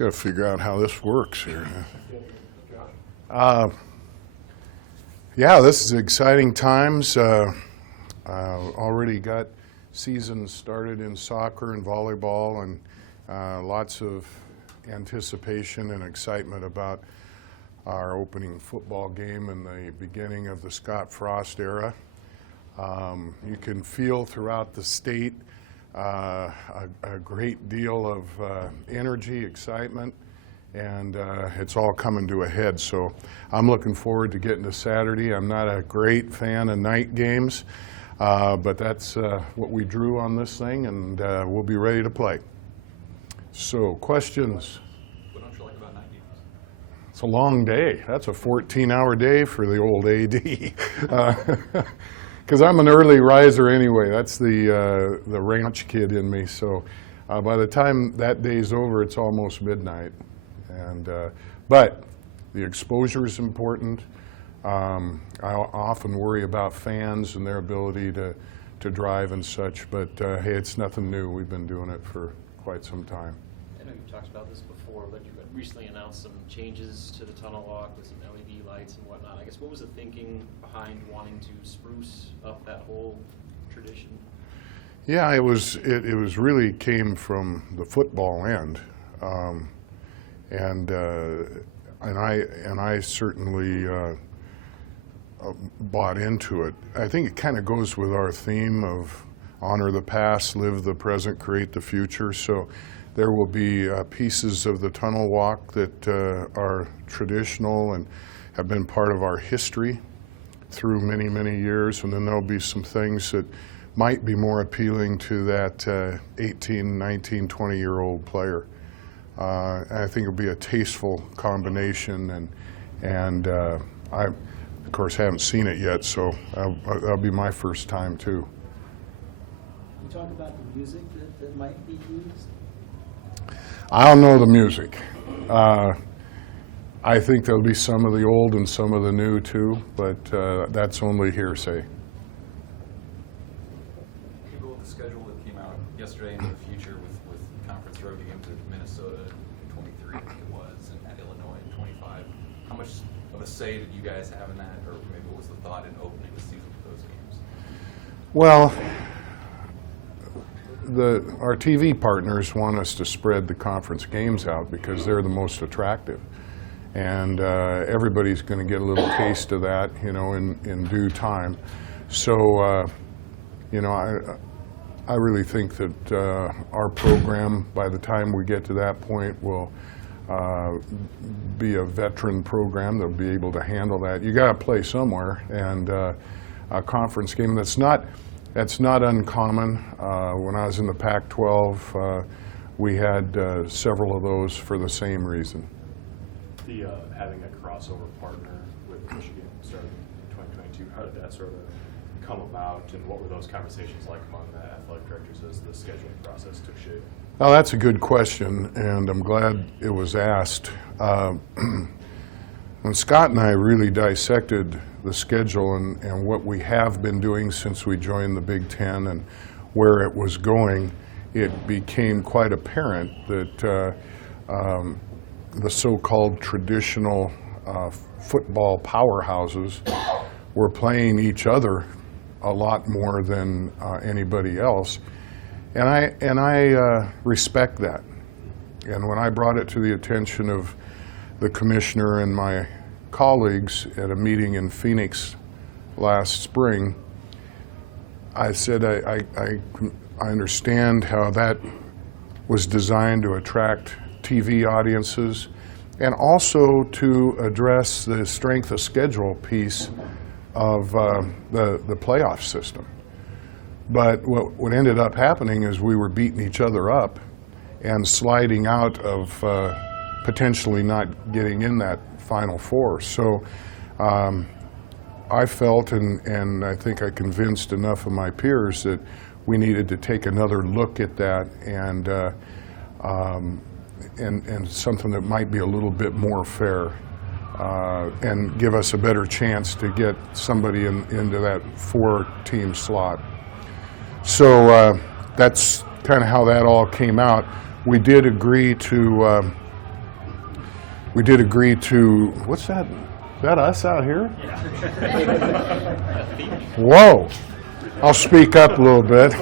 Got to figure out how this works here. Yeah, this is exciting times. Already got seasons started in soccer and volleyball, and lots of anticipation and excitement about our opening football game and the beginning of the Scott Frost era. You can feel throughout the state a great deal of energy, excitement, and it's all coming to a head. So I'm looking forward to getting to Saturday. I'm not a great fan of night games, but that's what we drew on this thing, and we'll be ready to play. So questions? What don't you like about night games? It's a long day. That's a 14-hour day for the old AD. Because I'm an early riser anyway. That's the ranch kid in me. So by the time that day's over, it's almost midnight. And but the exposure is important. I often worry about fans and their ability to drive and such. But hey, it's nothing new. We've been doing it for quite some time. I know you've talked about this before, but you recently announced some changes to the tunnel walk with some LED lights and whatnot. I guess what was the thinking behind wanting to spruce up that whole tradition? Yeah, it was really came from the football end, and I certainly bought into it. I think it kind of goes with our theme of honor the past, live the present, create the future. So there will be pieces of the tunnel walk that are traditional and have been part of our history through many, many years, and then there'll be some things that might be more appealing to that 18, 19, 20-year-old player. I think it'll be a tasteful combination, and I, of course, haven't seen it yet, so that'll be my first time too. You talk about the music that might be used? I don't know the music. I think there'll be some of the old and some of the new too, but that's only hearsay. You go with the schedule that came out yesterday into the future with conference road games at Minnesota in 23, I think it was, and at Illinois in 25. How much of a say did you guys have in that, or maybe what was the thought in opening the season with those games? Well, our TV partners want us to spread the conference games out because they're the most attractive. And everybody's going to get a little taste of that, you know, in due time. So, you know, I really think that our program, by the time we get to that point, will be a veteran program that'll be able to handle that. You got to play somewhere, and a conference game that's not uncommon. When I was in the Pac-12, we had several of those for the same reason. Having a crossover partner with Michigan starting in 2022, how did that sort of come about, and what were those conversations like among the athletic directors as the scheduling process took shape? Well, that's a good question, and I'm glad it was asked. When Scott and I really dissected the schedule and what we have been doing since we joined the Big Ten and where it was going, it became quite apparent that the so-called traditional football powerhouses were playing each other a lot more than anybody else, and I respect that. And when I brought it to the attention of the commissioner and my colleagues at a meeting in Phoenix last spring, I said I understand how that was designed to attract TV audiences and also to address the strength of schedule piece of the playoff system. But what ended up happening is we were beating each other up and sliding out of potentially not getting in that Final Four. So I felt, and I think I convinced enough of my peers, that we needed to take another look at that and something that might be a little bit more fair and give us a better chance to get somebody into that 4-team slot. So that's kind of how that all came out. We did agree to we did agree to, what's that? Is that us out here? Whoa. I'll speak up a little bit.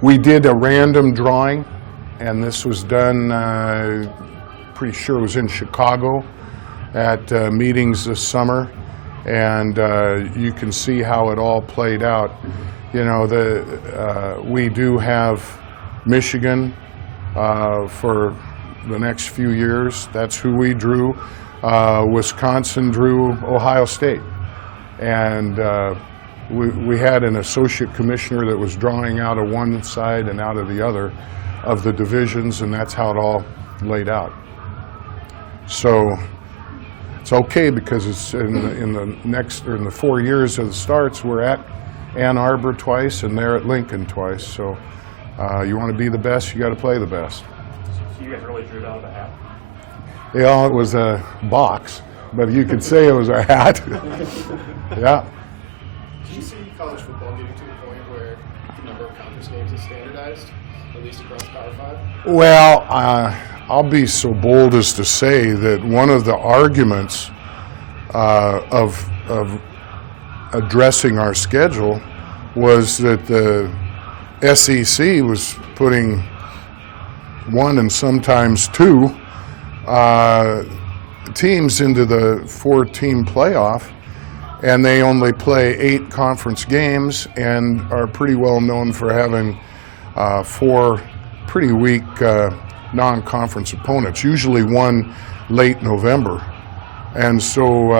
We did a random drawing, and this was done, pretty sure it was in Chicago at meetings this summer, and you can see how it all played out. You know, we do have Michigan for the next few years. That's who we drew. Wisconsin drew Ohio State. And we had an associate commissioner that was drawing out of one side and out of the other of the divisions, and that's how it all laid out. So it's okay because it's in the 4 years of the starts, we're at Ann Arbor twice and they're at Lincoln twice. So you want to be the best, you got to play the best. So you guys really drew it out of a hat? Yeah, it was a box, but you could say it was a hat. Yeah. Do you see college football getting to a point where the number of conference games is standardized, at least across Power 5? Well, I'll be so bold as to say that one of the arguments of addressing our schedule was that the SEC was putting one and sometimes two teams into the 4-team playoff, and they only play 8 conference games and are pretty well known for having 4 pretty weak non-conference opponents, usually one late November. And so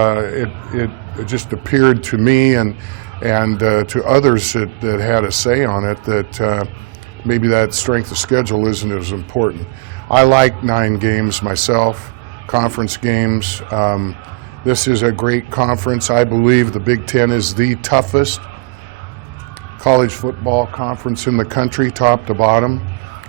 it just appeared to me and to others that had a say on it that maybe that strength of schedule isn't as important. I like 9 games myself, conference games. This is a great conference. I believe the Big Ten is the toughest college football conference in the country, top to bottom.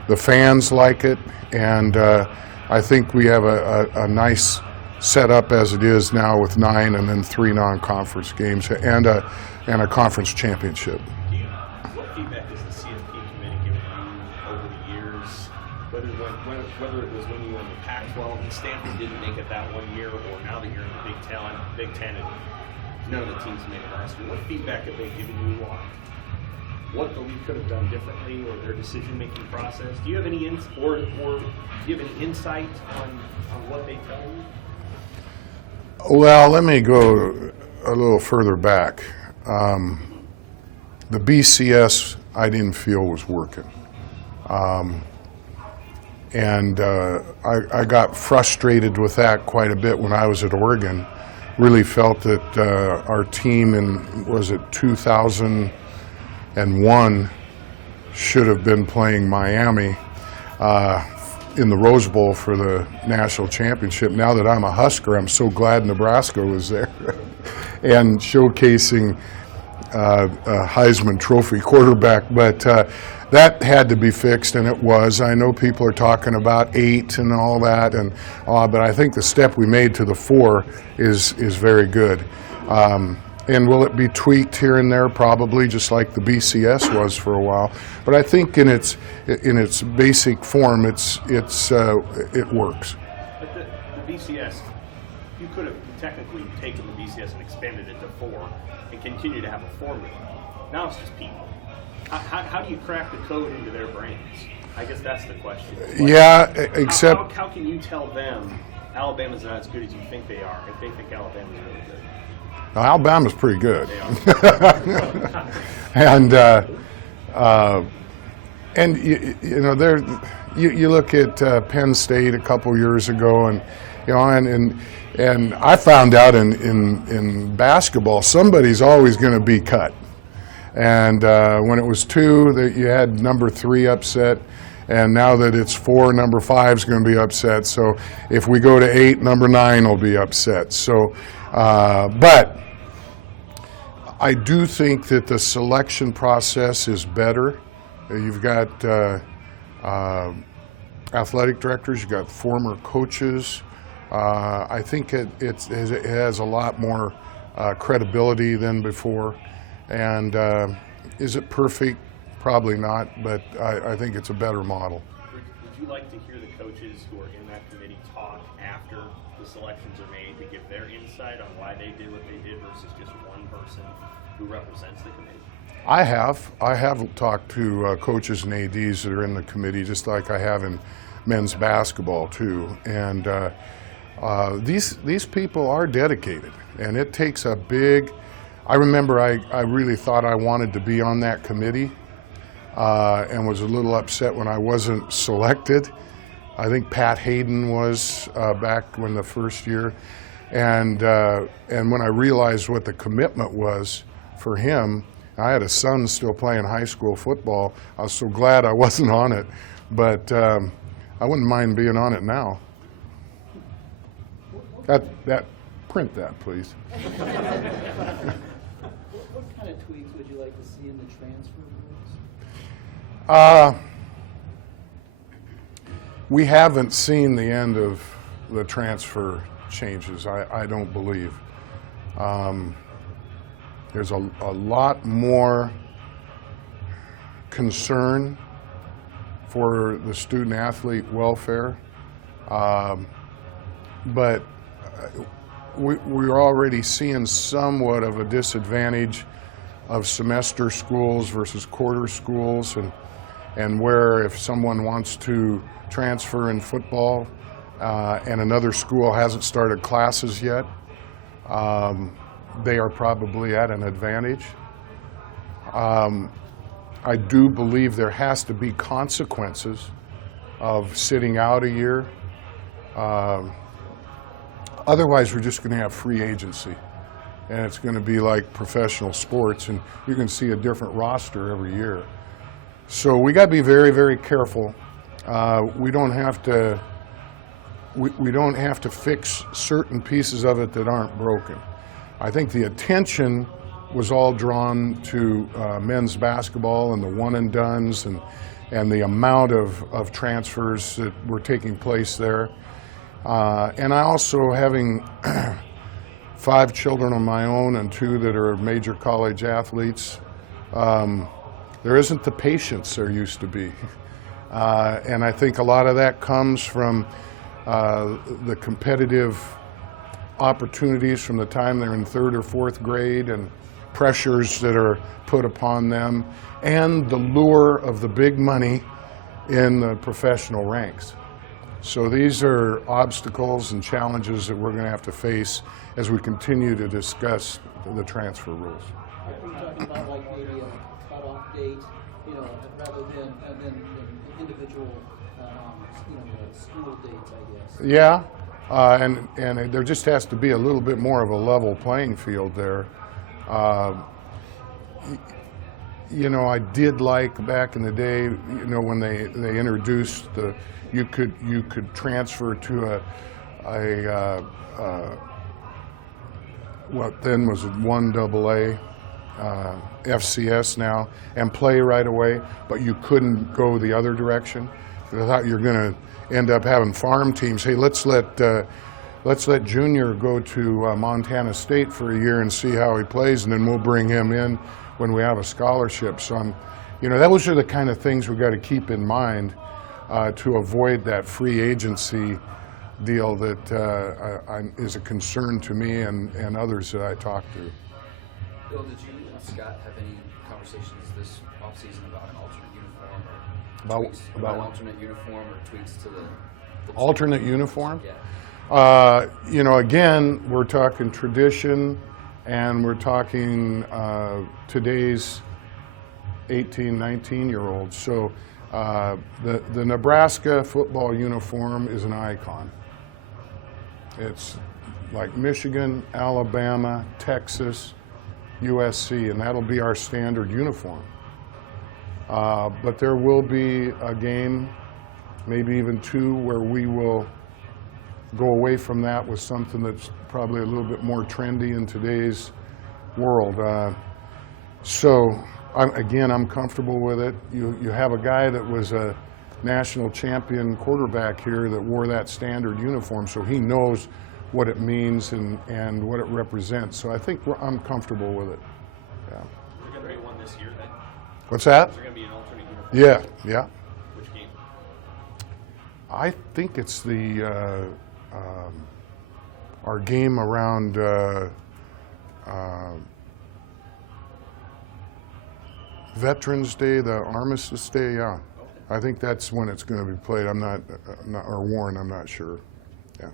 The fans like it, and I think we have a nice setup as it is now with 9 and then 3 non-conference games and a conference championship. What feedback has the CFP committee given you over the years, whether it was when you were in the Pac-12 and Stanford didn't make it that one year, or now that you're in the Big Ten and none of the teams made it last year? What feedback have they given you on what the league could have done differently, or their decision-making process? Do you have any do you have any insight on what they tell you? Well, let me go a little further back. The BCS I didn't feel was working. And I got frustrated with that quite a bit when I was at Oregon. Really felt that our team in, was it 2001, should have been playing Miami in the Rose Bowl for the national championship. Now that I'm a Husker, I'm so glad Nebraska was there and showcasing a Heisman Trophy quarterback. But that had to be fixed, and it was. I know people are talking about 8 and all that, and but I think the step we made to the 4 is very good. And will it be tweaked here and there? Probably, just like the BCS was for a while. But I think in its basic form, it works. But the BCS, you could have technically taken the BCS and expanded it to 4 and continue to have a formula. Now it's just people. How do you crack the code into their brains? I guess that's the question. Yeah, except how can you tell them Alabama's not as good as you think they are if they think Alabama's really good? Alabama's pretty good. and you know, there you look at Penn State a couple years ago, and you know, and I found out in basketball somebody's always going to be cut. And when it was 2, that you had number 3 upset, and now that it's 4, number 5 is going to be upset. So if we go to 8, number 9 will be upset. So, but I do think that the selection process is better. You've got athletic directors, you've got former coaches. I think it has a lot more credibility than before. And is it perfect? Probably not, but I think it's a better model. Would you like to hear the coaches who are in that committee talk after the selections are made to give their insight on why they did what they did versus just one person who represents the committee? I have talked to coaches and ADs that are in the committee, just like I have in men's basketball too. And these people are dedicated, and it takes a big. I remember I really thought I wanted to be on that committee, and was a little upset when I wasn't selected. I think Pat Haden was back when the first year, and when I realized what the commitment was for him. I had a son still playing high school football. I was so glad I wasn't on it, but I wouldn't mind being on it now. Print that, please. What kind of tweaks would you like to see in the transfer rules? We haven't seen the end of the transfer changes, I don't believe. There's a lot more concern for the student athlete welfare, but we're already seeing somewhat of a disadvantage of semester schools versus quarter schools, and where if someone wants to transfer in football and another school hasn't started classes yet, they are probably at an advantage. I do believe there has to be consequences of sitting out a year. Otherwise, we're just going to have free agency, and it's going to be like professional sports, and you can see a different roster every year. So we got to be very, very careful. We don't have to. We don't have to fix certain pieces of it that aren't broken. I think the attention was all drawn to men's basketball and the one and dones and the amount of transfers that were taking place there. And I also, having 5 children of my own and 2 that are major college athletes, there isn't the patience there used to be. And I think a lot of that comes from the competitive opportunities from the time they're in 3rd or 4th grade, and pressures that are put upon them, and the lure of the big money in the professional ranks. So these are obstacles and challenges that we're going to have to face as we continue to discuss the transfer rules. Are you talking about like maybe a cutoff date, rather than individual, school dates, I guess? Yeah, and there just has to be a little bit more of a level playing field there. I did like back in the day, when they introduced you could transfer to what then was 1AA, FCS now, and play right away, but you couldn't go the other direction. I thought you were going to end up having farm teams. Hey, let's let Junior go to Montana State for a year and see how he plays, and then we'll bring him in when we have a scholarship. So, those are the kind of things we've got to keep in mind to avoid that free agency deal that is a concern to me and others that I talk to. Bill, did you and Scott have any conversations this offseason about an alternate uniform or About an alternate uniform or tweaks to the alternate uniform? Yeah. Again, we're talking tradition, and we're talking today's 18, 19-year-olds. So the Nebraska football uniform is an icon. It's like Michigan, Alabama, Texas, USC, and that'll be our standard uniform. But there will be a game, maybe even 2, where we will go away from that with something that's probably a little bit more trendy in today's world. I'm comfortable with it. You have a guy that was a national champion quarterback here that wore that standard uniform, so he knows what it means and what it represents. So I think I'm comfortable with it. Yeah. Is there going to be one this year then? What's that? Is there going to be an alternate uniform? Yeah. Which game? I think it's the our game around Veterans Day, the Armistice Day. Yeah, I think that's when it's going to be played. I'm not or Warren. I'm not sure. Yeah.